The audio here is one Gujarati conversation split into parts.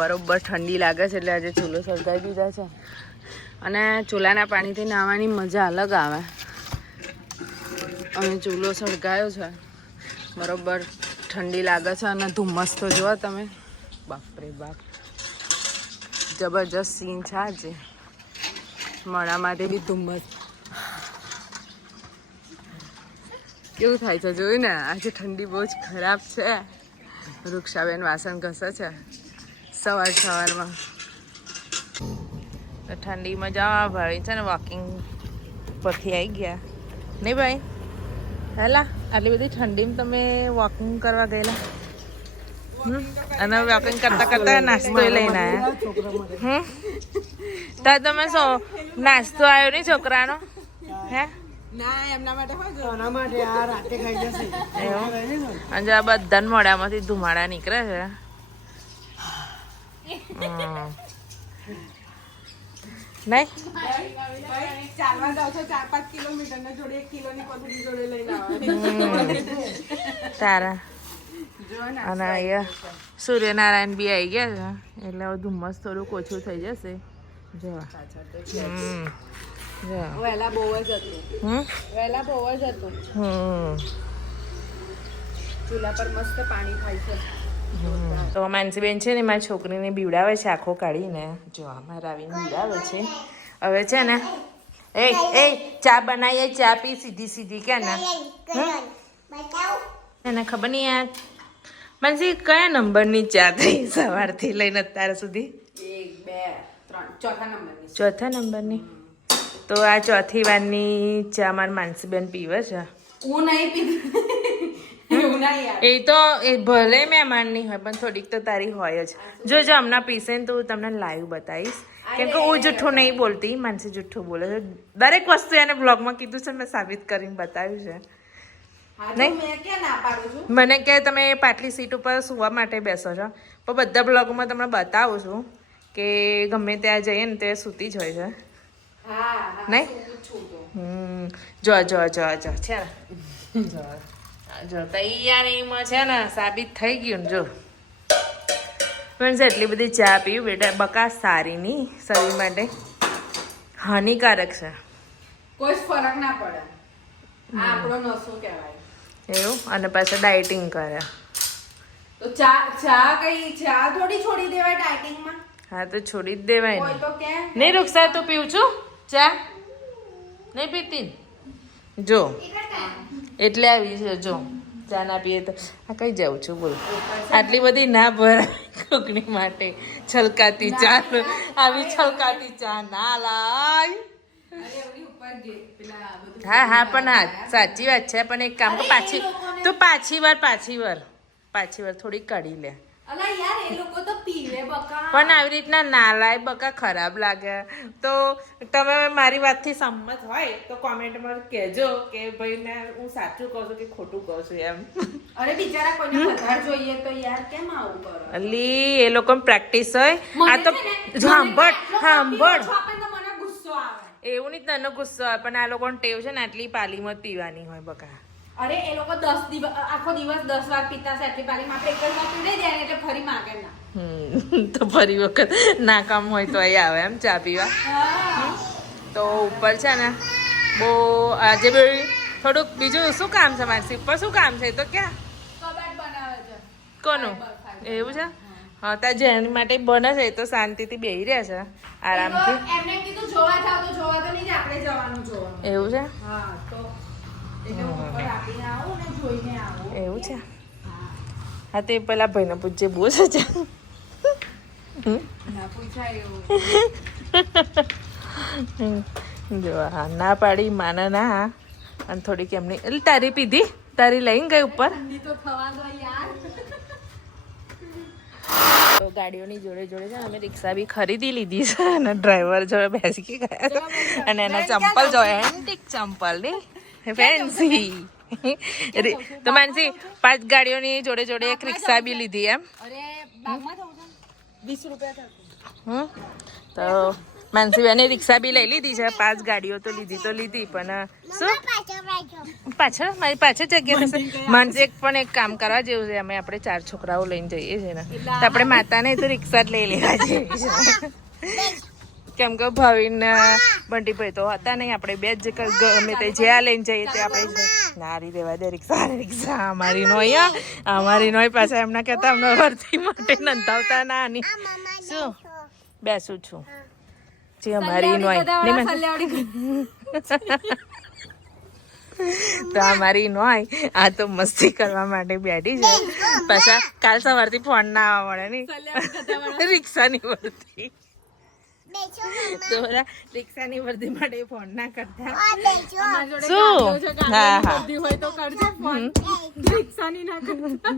બરોબર ઠંડી લાગે છે એટલે આજે ચૂલો સળગાવી દીધા છે અને ચૂલાના પાણીથી નાહવાની મજા અલગ આવે. અમે ચૂલો સળગાવ્યો છે, બરોબર ઠંડી લાગે છે અને ધુમ્મસ તો જુઓ તમે, બાપરે બાપ જબરજસ્ત સીન છે આજે. મળામાંથી બી ધુમ્મસ કેવું થાય છે જોયું ને. આજે ઠંડી બહુ જ ખરાબ છે. વૃક્ષાબેન વાસણ ઘસે છે સવારમાં. તો ઠંડીમાં જવા ભાઈ છે ને વોકિંગ પરથી આવી ગયા નહીં ભાઈ? હેલા આટલી બધી ઠંડીમાં તમે વોકિંગ કરવા ગયેલા? અને વોકિંગ કરતા કરતા નાસ્તો લઈને આવ્યા. તો તમે શું નાસ્તો આવ્યો નહીં છોકરાનો? હે અને આ બધા મોઢામાંથી ધુમાડા નીકળે છે. નહીં તારા અને અહીંયા સૂર્યનારાયણ બી આવી ગયા છે એટલે હવે ધુમ્મસ થોડુંક ઓછું થઈ જશે. વહેલા બહુ જ હતું. ચૂલા પર મસ્ત પાણી થાય છે. તો માનસીબેન છે ને મારી છોકરીને બીવડાવે છે આખો કાઢીને. જો મારા આવીને બીવડાવે છે. હવે છે ને એ ચા બનાવીએ, ચા પી સીધી કે ને એને ખબર નહીં યાર માનસી કયા નંબરની ચા થઈ સવારથી લઈને અત્યાર સુધી? 1 2 3 ચોથા નંબરની. તો આ ચોથી વારની ચા મારી માનસીબેન પીવે છે. હું નહીં પીતી. એ તો એ ભલે મહેમાનની હોય પણ થોડીક તો તારી હોય જ. જો હમણાં પીશે ને તો હું તમને લાઈવ બતાવીશ. કેમ કે હું જૂઠું નહીં બોલતી, માનસી જૂઠું બોલે છે. દરેક વસ્તુ એને બ્લોગમાં કીધું છે, મેં સાબિત કરીને બતાવ્યું છે. નહીં મને કે તમે પાટલી સીટ ઉપર સુવા માટે બેસો છો, પણ બધા બ્લોગમાં તમને બતાવું છું કે ગમે ત્યાં જઈએ ને તે સૂતી જ હોય છે. નહીં જો છે જો તૈયારીમાં છે ને સાબિત થઈ ગયું ને. જો પણ એટલી બધી ચા પીવું બેટા બકા સારી નહીં, શરીર માટે હાનિકારક છે. કોઈ ફરક ના પડે. આપણો નસો કહેવાય એવું. અને પાછા ડાયટિંગ કરે તો ચા થોડી છોડી દેવાય ડાયટિંગમાં. હા તો છોડી જ દેવાય ને. તો કે નહીં રૂક્ષા તું પીવું છું ચા? નહીં પીતી? જો એટલે આવી છે. જો ચા ના પીએ તો આ કઈ જાઉં છું બોલ. આટલી બધી ના ભરાય કોકની માટે. છલકાતી ચા આવી છલકાતી ચા ના લાય. હા પણ હા સાચી વાત છે. પણ એક કામ કર પાછી વાર થોડી કાઢી લે. પણ આવી રીતના ના લાય બકા, ખરાબ લાગે. તો તમે મારી વાતથી સંમત હોય તો કોમેન્ટમાં કહેજો કે ભાઈ ને હું સાચું કહું છું કે ખોટું કહું છું એમ. અરે બિચારા કોઈને વધારે જોઈએ તો યાર કેમ આવું કરો? અલી એ લોકોને પ્રેક્ટિસ હોય. આ તો સાંભળ મને ગુસ્સો આવે. એવું નહીં તને ગુસ્સો આવે પણ આ લોકોને ટેવ છે ને આટલી પાલીમાં પીવાની હોય બકા. અરે એ લોકો 10 દિવસ આખો દિવસ 10 વાર પીતા છે એટલી પાલીમાં. આપણે એક જ વાર પી દઈએ એટલે ફરી માગે ના. તો ફરી વખત ના કામ હોય તો અહીં આવે એમ ચા પીવા. તો ઉપર છે ને બહુ આજે થોડુંક બીજું શું કામ છે મારી ઉપર? શું કામ છે તો ક્યાં કબાટ બનાવે છે? કોનું? એવું છે? હા ત્યાં જેની માટે બને છે એ તો શાંતિથી બેસી રહ્યા છે આરામથી. એમને કીધું જોવા જાવ તો જોવા તો નહીં, આપણે જવાનું જોવાનું. એવું છે? હા તો એટલે હું ઉપર આપીને આવું ને જોઈને આવું. એવું છે? હા તે પેલા ભાઈને પૂછજે બહુ છે. ના પૂછાય એવું. જો હા ના પાડી માને ના. અને થોડીક એમની એટલે તારી પીધી, તારી લઈને ગઈ ઉપર. તો થવા દો યાર. તો ગાડીઓની જોડે છે અમે રિક્ષા બી ખરીદી લીધી છે અને ડ્રાઈવર જોડે બેસી ગયા અને એના ચંપલ જો એન્ટિક ચંપલ નહીં ફેન્સી. તો માનસી 5 ગાડીઓની જોડે એક રિક્ષા બી લીધી એમ. અરે બાગમાં થવું છે 20 રૂપિયા થતું. તો માનસી બેને રિક્ષા બી લઈ લીધી છે. 5 ગાડીઓ તો લીધી પણ શું પાછળ મારી પાછળ જગ્યા થશે. માનસે પણ એક કામ કરવા જેવું છે. અમે આપણે 4 છોકરાઓ લઈને જઈએ છીએ ને તો આપણે માતાને તો રિક્ષા જ લઈ લેવા જેવી છે. કેમ કે ભાવિન બંટીભાઈ તો હતા નહીં. આપણે બે જ ગમે તે જ્યાં લઈને જઈએ તે આપણે નારી દેવા દે રિક્ષા અમારી નો અહીંયા અમારી નો પાછા એમના કહેતા અમને વર્તી માટે નંધાવતા ના આની શું બેસું છું જે અમારી નો તો અમારી નોય આ તો મસ્તી કરવા માટે બેઠી છે. પાછા કાલ સવારથી ફોન ના આવવા મળે ને રિક્ષાની વર્તી તો બધા રિક્ષાની વર્દી માટે ફોન ના કરતા. શું હા હા હોય તો કરજે ફોન. રિક્ષાની ના કરતા.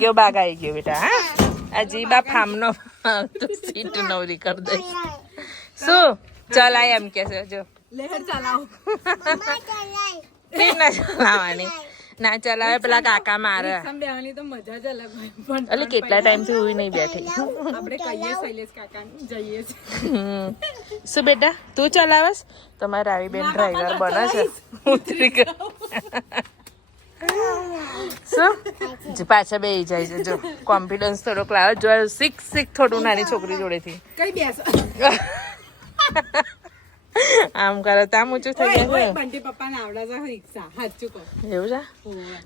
ગયો બાગ આવી ગયો બેટા. હા હજી બા ફામનો સીટ નવરી કરી દે. શું ચલાય એમ કે છે જો લહેર ચલાવો. ના ચલાવવાની ના ચલાવે પેલા કાકા મારે. બેવાની તો મજા જ અલગ હોય. પણ એટલે કેટલા ટાઈમ થી ઉઈ નહીં બેઠી. આપણે કહીએ શૈલેષ કાકા જઈએ છીએ. શું બેટા તું ચલાવસ? તમારે આવી બેન ડ્રાઈવર બને છે. ઉતરી ગયો શું પાછા બે જાય છે. જો કોન્ફિડન્સ થોડોક લાવો. જો શીખ થોડું નાની છોકરી જોડેથી કઈ બેસો આમ કરો તામ ઊંચું થઈ જાય છે. બંટી પપ્પાને આવડે છે રિક્ષા. સાચું કહો. એવું છે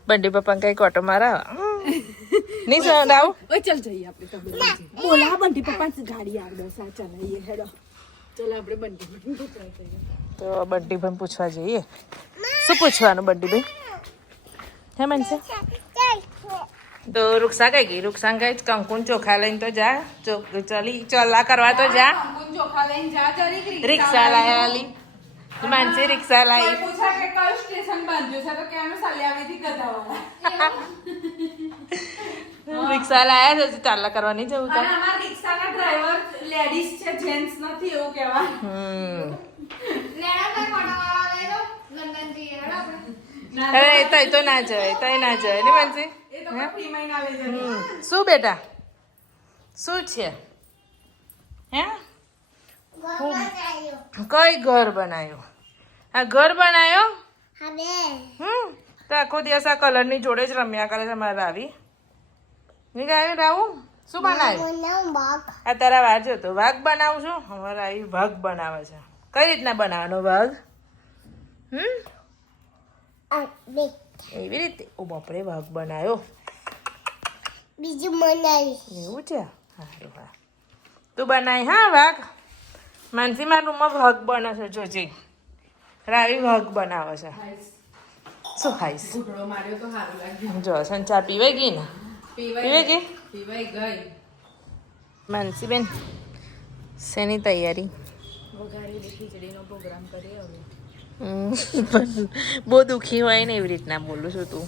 બંટી પપ્પા કઈ ઓટો મારા નહીં રાવ. ઓય ચાલ જઈએ આપણે તો. બોલા બંટી પપ્પા ગાડી આવડે છે ચલાવીએ હેડો. ચાલ આપણે બંટી પપ્પા તો બંટીભાઈ પૂછવા જઈએ. શું પૂછવાનું બંટીભાઈ? હે મનસે તો રૂક્ષા કઈ ગઈ? રૂક્ષા કઈ કંકુન ચોખા લઈને તો જા. ચલા કરવા તો જા. ચોખા લઈને જા જરી. રિક્ષા લાવી માનસી રિક્ષા લાવી. પૂછા કે કયું સ્ટેશન બાંધ્યું છે તો કેમ સાલિયાવીથી ગધાવાળા. રિક્ષા લાયા છે ચાલા કરવા નહીં જવું. અને અમાર રિક્ષાના ડ્રાઈવર લેડીઝ છે જેન્ટ્સ નથી એવું કહેવાય. અરે તઈ તો ના જાય તઈ ના જાય ને માનસી. એ તો ફ્રી મહિના લઈ જાય. શું બેટા શું છે? હે કઈ ઘર બનાવ્યું? આ ઘર બનાવ્યો? તો આખો દિવસ આ કલર ની જોડે જ રમ્યા કરે છે મારા રાવી. નહીં ગાયું રાવું? શું બનાવ્યું? આ તારા વાર જો તો વાઘ બનાવું છું. અમારા આવી વાઘ બનાવે છે. કઈ રીતના બનાવવાનો વાઘ? એવી રીતે. ઓ બાપરે વાઘ બનાવ્યો. બીજું બનાવી એવું છે? સારું હા તું બનાવી હા વાઘ. માનસી મારા રૂમમાં વાઘ બને છે જોજે. રાવી વાઘ બનાવે છે. શું ખાઈશ? ઘૂંટડો માર્યો તો સારું લાગ્યું. જો સંચા પીવાઈ ગઈ ને? પીવાઈ ગઈ? પીવાઈ ગઈ. માનસી બેન શેની તૈયારી? વઘારેલી ખીચડીનો પ્રોગ્રામ કરીએ હવે. પણ બહુ દુઃખી હોય ને એવી રીતના બોલું છું તું.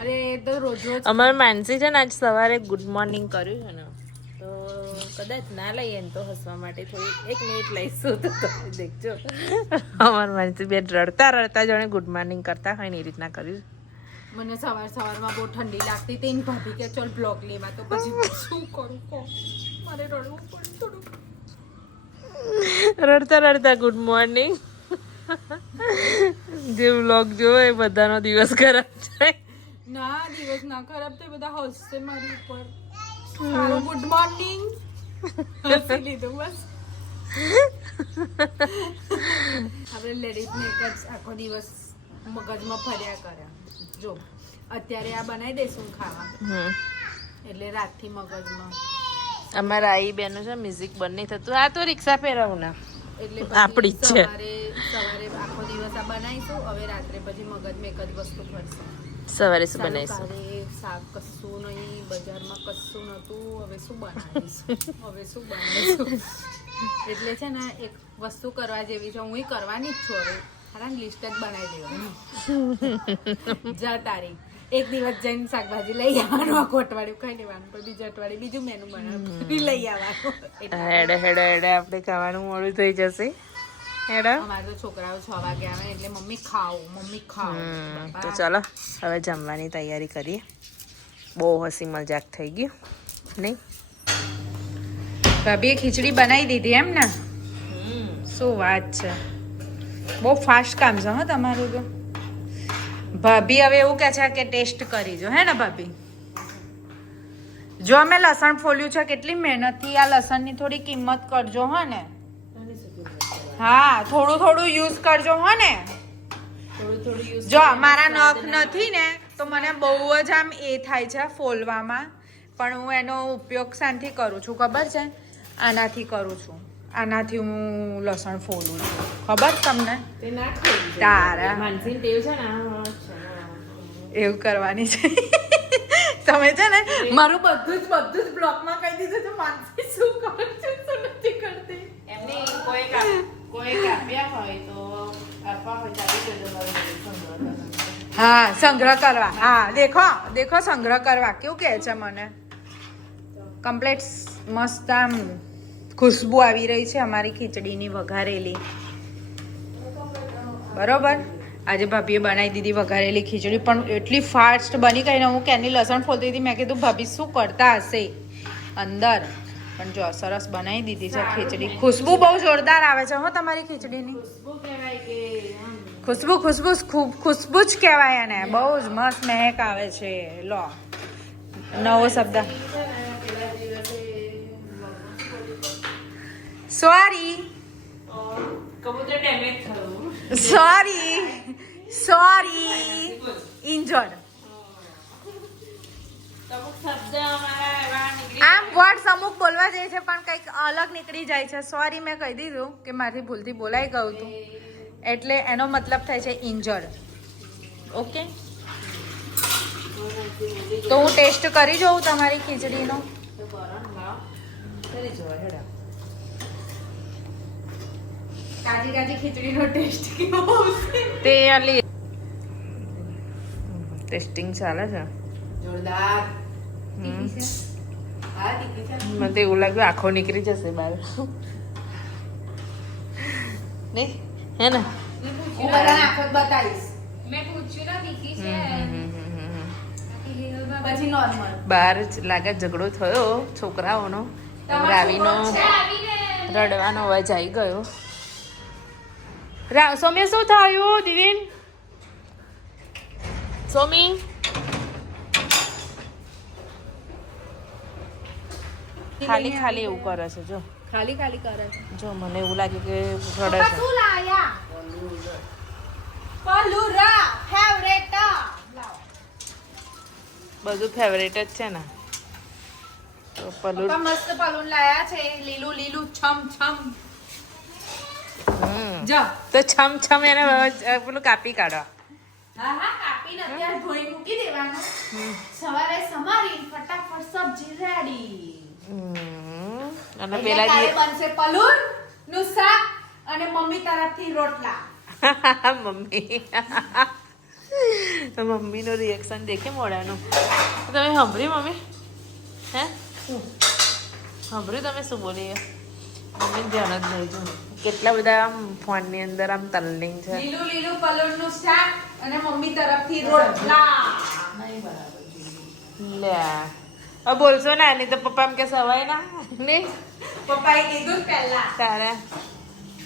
અરે એ તો રોજ રોજ અમારે માનસી છે ને આજ સવારે ગુડ મોર્નિંગ કર્યું છે ને તો કદાચ ના લઈએ ને તો હસવા માટે થોડી 1 મિનિટ લઈશું તો તમે દેખજો. અમાર માનસી બેન રડતા રડતા જાણે ગુડ મોર્નિંગ કરતા હોય ને એ રીતના કર્યું. મને સવારમાં બહુ ઠંડી લાગતી હતી. ભાભી કે ચલ બ્લોગ લેવા તો પછી શું કરું કહો. મારે રડવું પડે થોડું. રડતા રડતા ગુડ મોર્નિંગ. જે વ્લોગ જોવે એ બધાનો દિવસ ખરાબ જાય. ના દિવસ ના ખરાબ થાય. બધા હસશે મારી ઉપર. સારું ગુડ મોર્નિંગ હસી લીધું બસ. આપણે લેડીઝને એક જ આખો દિવસ મગજમાં ફર્યા કરે. જો અત્યારે આ બનાવી દઈશું ખાવા એટલે રાતથી મગજમાં. અમારા આઈ બેનો છે મ્યુઝિક બંધ નહીં થતું. આ તો રિક્ષા ફેરવું ના એટલે આપણી જ છે. સવારે આખો દિવસ આ બનાવીશું. હવે રાત્રે પછી મગજમાં એક જ વસ્તુ ફરશે. સવારે શું બનાવીશું? શાક કશું નહીં, બજારમાં કશું નતું. હવે શું બનાવીશું? એટલે છે ને એક વસ્તુ કરવા જેવી છે. હું કરવાની જ છું. હવે ખરા લિસ્ટ જ બનાવી દેવાનું. જા તારીખ એક દિવસ જઈને શાકભાજી લઈ આવવાનું. આ અઠવાડિયું ખાઈ લેવાનું. પણ બીજા અઠવાડિયે બીજું મેનુ બનાવવાનું લઈ આવવાનું. હેડે હેડે હેડે આપણે ખાવાનું મોડું થઈ જશે. હેડે અમારે તો છોકરાઓ 6 વાગે આવે એટલે મમ્મી ખાઓ. તો ચાલો હવે જમવાની તૈયારી કરીએ. બહુ હસી મજાક થઈ ગયું નહીં? ભાભીએ ખીચડી બનાવી દીધી એમ ને? શું વાત છે. બહુ ફાસ્ટ કામ છે હા તમારું તો. ભાભી હવે એવું કહે છે કે ટેસ્ટ કરી જો હે ને ભાભી. જો અમે લસણ ફોલ્યું છે કેટલી મહેનતથી આ લસણની થોડી કિંમત કરજો હો ને. હા થોડું થોડું યુઝ કરજો હો ને. જો મારા નખ નથી ને તો મને બહુ જ આમ એ થાય છે ફોલવામાં, પણ હું એનો ઉપયોગ શાંતિ કરું છું ખબર છે? આનાથી કરું છું, આનાથી હું લસણ ફોલું છું ખબર તમને? તારા એવું કરવાની છે તમે છે ને મારું બધું જ બ્લોકમાં કહી દીધું તો માનસી શું કરે છે શું નથી કરતી. એમને કોઈ કાપ્યા હોય તો આપવા હોય હા સંગ્રહ કરવા. હા દેખો દેખો સંગ્રહ કરવા કેવું કહે છે મને. કમ્પ્લેટ મસ્ત આમ ખુશ્બુ આવી રહી છે અમારી ખીચડીની વઘારેલી. બરોબર આજે ભાભીએ બનાવી દીધી વઘારેલી ખીચડી, પણ એટલી ફાસ્ટ બની ગઈ ને હું કેની લસણ ફોલતી હતી. મેં કીધું ભાભી શું કરતા હશે અંદર, પણ જો સરસ બનાવી દીધી છે ખીચડી. ખુશ્બુ બહુ જોરદાર આવે છે હો તમારી ખીચડીની. ખુશ્બુ ખુશ્બુ જ કહેવાય એને. બહુ જ મસ્ત મહેક આવે છે. લો નવો શબ્દ. Sorry injured. આમ વર્ડ્સ અમુક બોલવા જાય છે પણ કંઈક અલગ નીકળી જાય છે. સોરી મેં કહી દીધું કે મારી ભૂલથી બોલાઈ ગયું હતું, એટલે એનો મતલબ થાય છે ઇન્જર્ડ. ઓકે તો હું ટેસ્ટ કરી જોઉં તમારી ખીચડીનો. તાજી ખીચડીનો ટેસ્ટ કેવો આવશે તે આલી ટેસ્ટિંગ ચાલે છે જોરદાર. મને તો એવું લાગ્યું આખો નીકળી જશે બહાર નહીં હે ને. હું બધાને આંખો જ બતાવીશ. મેં પૂછ્યું ના દીકી છે પછી નોર્મલ. બહાર જ લાગે ઝઘડો થયો છોકરાઓનો. રાવીનો રડવાનો અવાજ આવી ગયો. સોમી શું થયું દિવીન? સોમી ખાલી એવું કરે છે જો. ખાલી કરે છે. જો મને એવું લાગે કે રડે છે. શું લાયા? પલુરા ફેવરેટ. બધું ફેવરેટ જ છે ને. તો પલું મસ્ત પલુન લાયા છે લીલું છમ જો. તો છમ એને પેલું કાપી કાઢવા. હા કાપીને અત્યારે ધોઈ મૂકી દેવાનું. સવારે સમારી ફટાફટ સબ્જી રેડી. અને પેલા બનશે પલુન નું શાક અને મમ્મી તરફથી રોટલા. મમ્મીનો રિએક્શન દેખે મોડાનું. તમે સાંભળ્યું મમ્મી? હે સાંભળ્યું તમે શું બોલી? મમ્મી ધ્યાન જ નહીં જો કેટલા બધા આમ ફોનની અંદર આમ તલ્લીન છે. લીલું પલુન નું શાક અને મમ્મી તરફથી રોટલા. લે હવે બોલશો ને નહીં તો પપ્પા એમ કે સવાય ના નહીં. પપ્પાએ કીધું પહેલા. તારા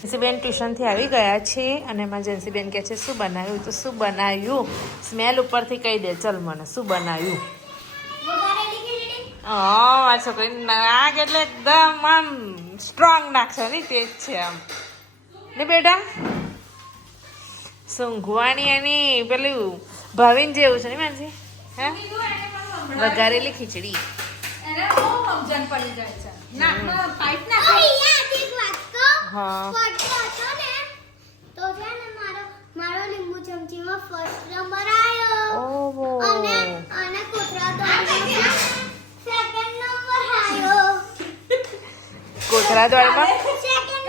જેન્સીબેન ટ્યુશનથી આવી ગયા છે અને એમાં જેન્સીબેન કહે છે શું બનાવ્યું? તો શું બનાવ્યું સ્મેલ ઉપરથી કહી દે ચલ મને શું બનાવ્યું. મારી છોકરી નાક એટલે એકદમ આમ સ્ટ્રોંગ નાખશે ને તે જ છે આમ ને બેટા. સૂંઘવાની એની પેલું ભાવિન જેવું છે ને માનસી. હે વઘારેલી ખીચડી. એને બહુ સમજણ પડી જાય છે. નાકમાં પાઇપ નાખી. હા તો છે ને મારો લીંબુ ચમચીમાં ફર્સ્ટ નંબર આવ્યો ઓહો અને કોતરા દોડમાં સેકન્ડ નંબર આવ્યો. કોથળા દોડમાં સેકન્ડ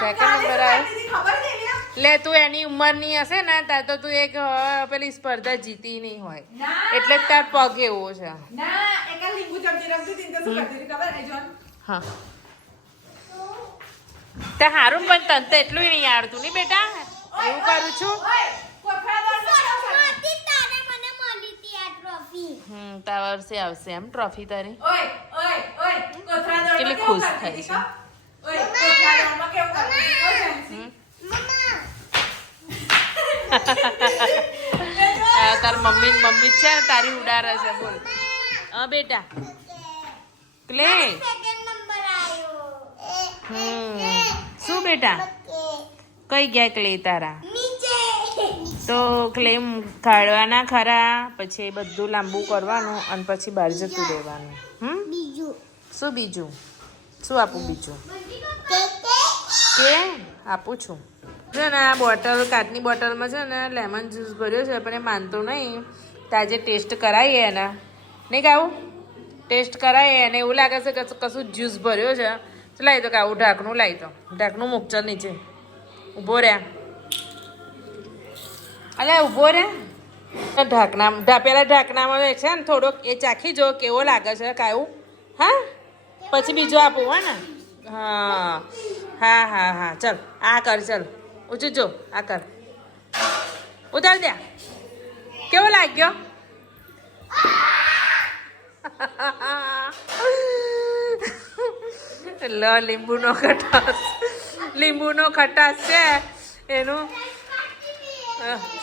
સેકન્ડ નંબર આવ્યો. ખબર નહીં લે તું એની ઉંમરની હશે ને ત્યાં તો તું એક પેલી સ્પર્ધા જીતી નહીં હોય ના. એટલે જ તાર પગ એવો છે. ના એક આ લીંબુ ચમચી રમતી હતી ને તો શું કરતી હતી ખબર હે જોન? હા તે હારું પણ તને તો એટલું નહીં આવડતું નહીં બેટા. એવું કરું છું. ઓય કોથળા દોડમાં હતી તારે મને મળી હતી આ ટ્રોફી. તા વર્ષે આવશે એમ ટ્રોફી તારી. ઓય કોથળા દોડમાં કેટલી કેવું ખુશ કરતી થાય હતી? ઓય કોથળા દોડમાં કેવું કરતી હતી? ઓય, જેન્સી. મમ્મા તાર મમ્મી મમ્મી છે ને તારી ઉડારે છે બોલ હા બેટા ક્લે સેકન્ડ નંબર આવ્યો શું બેટા કઈ ગયા ક્લે તારા નીચે તો ક્લે કાઢવાના ખરા પછી બધું લાંબુ કરવાનું અને પછી બહાર જતું રહેવાનું બીજું શું બીજું શું આપું બીજું કે કે આપું છું છે ને આ બોટલ કાચની બોટલમાં છે ને લેમન જ્યુસ ભર્યો છે પણ એ માનતો નહીં તો આજે ટેસ્ટ કરાવીએ એના નહીં કાવું ટેસ્ટ કરાવીએ એને એવું લાગે છે કે કશું જ્યુસ ભર્યો છે તો લાવી તો કાવું ઢાંકણું લાવી તો ઢાંકણું મૂકચર નીચે ઊભો રહ્યા અલે ઊભો રે પેલા ઢાંકણામાં છે ને થોડોક એ ચાખી જો કેવો લાગે છે કાવું હા પછી બીજો આપું હે ને હા હા હા હા ચલ આ કર ચલ ઊંચું જો આ કર ઉતાર દે કેવો લાગ્યો લ લીંબુનો ખટાશ છે એનું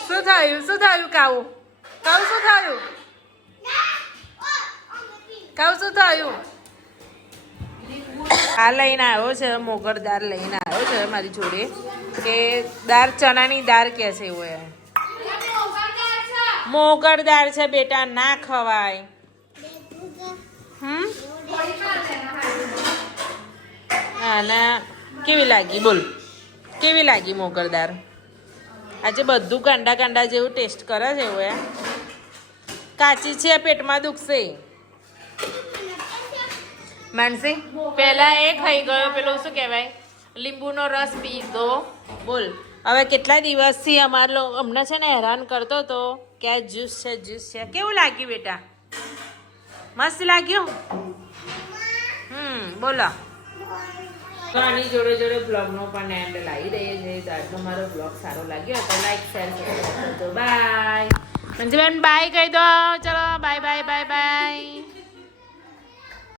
શું થયું કાવું શું થયું શું થયું આ લઈને આવ્યો છે મોગર દાળ લઈને આવ્યો છે મારી જોડે કે દાળ ચણાની દાળ કે છે એવું એ મોગર દાળ છે બેટા ના ખવાય અને કેવી લાગી બોલ કેવી લાગી મોગર દાળ આજે બધું કાંડા કાંડા જેવું ટેસ્ટ કરે છે એવું એ કાચી છે પેટમાં દુખશે માનસી પહેલા એ ખાઈ ગયો પેલું શું કહેવાય લીંબુનો રસ પી દો બોલ હવે કેટલા દિવસથી અમને છે ને હેરાન કરતો હતો કે આ જ્યુસ છે કેવું લાગ્યું બેટા મસ્ત લાગ્યું બોલો તો આની જોડે જોડે બ્લોગનો પણ એન્ડ લાવી દઈએ છીએ તો આજનો મારો બ્લોગ સારો લાગ્યો તો લાઈક શેર કરજો બાય મંજુબેન બાય કહી દો ચલો બાય બાય બાય બાય